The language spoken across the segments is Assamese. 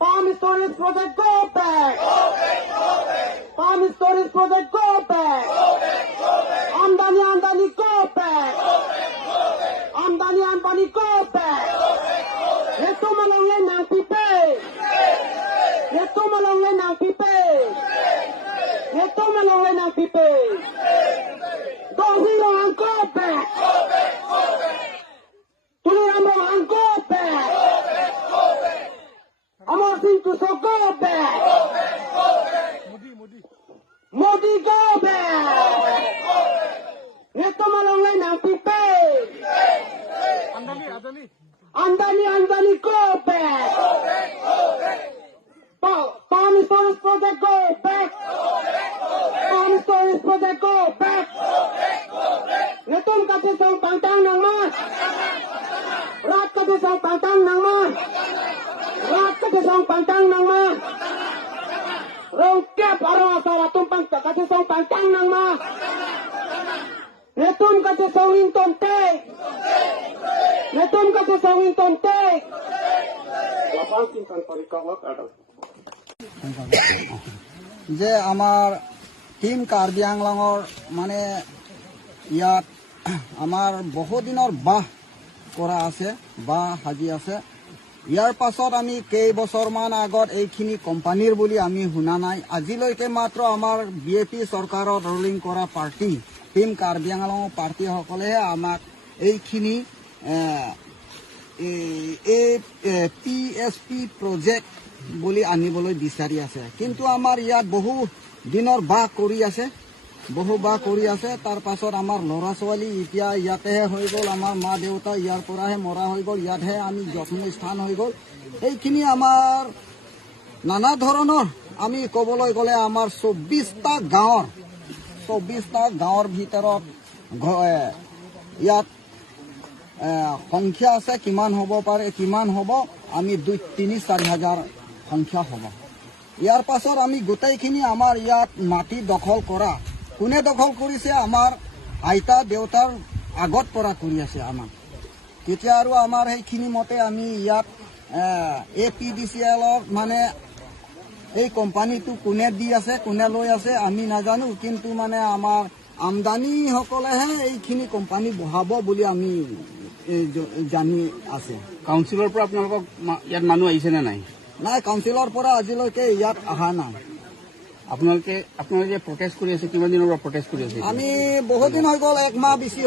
Palm storage project, go back. Palm storage project, go back. Amdani, go back. Amdani, go back. Let's come along and now people. Let's come along and now people. Let's come along and now people. Go here and go back. Tuliramo and go back. Amar Singh to so go back. Modi go back. Let's come along and now people. Andani go back. Palm storage project go back. Palm storage project go back. Netum kasi sang pangtang nang ma. Rat kasi sang pangtang nang ma. Rat kasi sang pangtang nang ma. Rongkep arang asara tumpang kasi sang pangtang nang ma. Netum kasi sang Winton take. Netum kasi sang Winton take. Lapang singkan parikawak ada. যে আমাৰ টিম কাৰ্বি আংলঙৰ মানে ইয়াত আমাৰ বহুদিনৰ বাহ কৰা আছে, বাহ সাজি আছে। ইয়াৰ পাছত আমি কেইবছৰমান আগত এইখিনি কোম্পানীৰ বুলি আমি শুনা নাই। আজিলৈকে মাত্ৰ আমাৰ বিজেপি চৰকাৰত ৰুলিং কৰা পাৰ্টি টিম কাৰ্বি আংলঙৰ পাৰ্টিসকলেহে আমাক এইখিনি PSP প্ৰজেক্ট বুলি আনিবলৈ বিচাৰি আছে। কিন্তু আমাৰ ইয়াত বহু দিনৰ বাহ কৰি আছে, বহু বাহ কৰি আছে। তাৰ পাছত আমাৰ ল'ৰা ছোৱালী এতিয়া ইয়াতেহে হৈ গ'ল, আমাৰ মা দেউতা ইয়াৰ পৰাহে মৰা হৈ গ'ল, ইয়াতহে আমি জন্ম স্থান হৈ গ'ল। এইখিনি আমাৰ নানা ধৰণৰ আমি ক'বলৈ গ'লে আমাৰ 24টা গাঁৱৰ ভিতৰত ইয়াত সংখ্যা আছে। কিমান হ'ব পাৰে, কিমান হ'ব, আমি 2-3-4 হাজাৰ সংখ্যা হ'ব। ইয়াৰ পাছত আমি গোটেইখিনি আমাৰ ইয়াত মাটি দখল কৰা, কোনে দখল কৰিছে? আমাৰ আইতা দেউতাৰ আগত পৰা কৰি আছে আমাক। তেতিয়া আৰু আমাৰ সেইখিনি মতে আমি ইয়াত APDCL মানে এই কোম্পানীটো কোনে দি আছে, কোনে লৈ আছে আমি নাজানো। কিন্তু মানে আমাৰ আমদানিসকলেহে এইখিনি কোম্পানী বহাব বুলি আমি জানি আছে। কাউন্সিলৰ পৰা আপোনালোকক ইয়াত মানুহ আহিছে নে নাই? নাই, কাউন্সিলৰ পৰা আজিলৈকে ইয়াত অহা নাই। আপোনালোকে প্ৰটেষ্ট কৰি আছে, কিমান দিনৰ পৰা প্ৰটেষ্ট কৰি আছে? আমি বহুত দিন হৈ গ'ল, 1 মাহ বেছি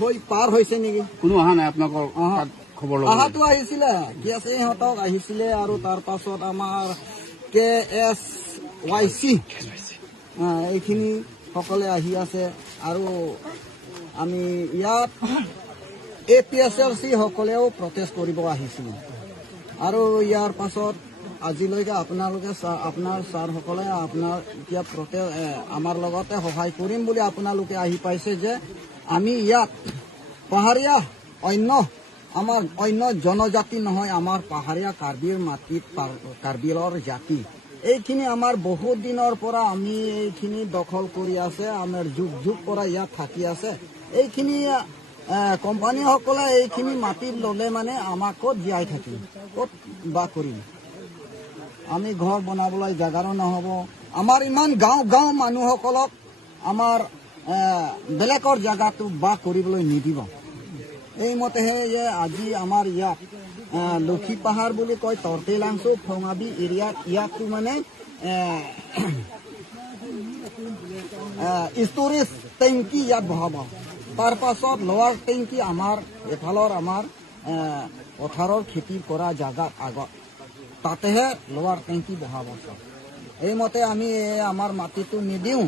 হৈ পাৰ হৈছে নেকি। কোনো অহা নাই আপোনালোকৰ খবৰ ল'ব? অহাটো আহিছিলে, কি আছে ইহঁতক আহিছিলে। আৰু তাৰ পাছত আমাৰ KSYC এইখিনি সকলে আহি আছে। আৰু আমি ইয়াত APSLC সকলেও প্ৰটেষ্ট কৰিব আহিছিল। আৰু ইয়াৰ পাছত আজিলৈকে আপোনালোকে আপোনাৰ ছাৰসকলে আপোনাৰ এতিয়া আমাৰ লগতে সহায় কৰিম বুলি আপোনালোকে আহি পাইছে যে আমি ইয়াত পাহাৰীয়া আমাৰ অন্য জনজাতি নহয়, আমাৰ পাহাৰীয়া কাৰ্বিৰ মাটিত কাৰ্বিলৰ জাতি। এইখিনি আমাৰ বহুত দিনৰ পৰা আমি এইখিনি দখল কৰি আছে, আমাৰ যুগ পৰা ইয়াত থাকি আছে। এইখিনি কোম্পানীসকলে এইখিনি মাটি ল'লে মানে আমাক ক'ত জীয়াই থাকিম, ক'ত বা কৰিম? আমি ঘৰ বনাবলৈ জেগাৰো নহ'ব। আমাৰ ইমান গাঁও মানুহসকলক আমাৰ বেলেগৰ জেগাটো বাস কৰিবলৈ নিদিব। এইমতেহে যে আজি আমাৰ ইয়াত লক্ষী পাহাৰ বুলি কয়, তৰ্তেলাংচু ফঙাবি এৰিয়াত ইয়াতো মানে ষ্ট'ৰেজ টেংকি ইয়াত বহাব। তাৰ পাছত লোৱাৰ টেংকি আমাৰ এফালৰ আমাৰ পথাৰৰ খেতি কৰা জেগাত আগত তাতেহে লোৱাৰ টেংকি বহাব। এইমতে আমি আমাৰ মাটিটো নিদিওঁ।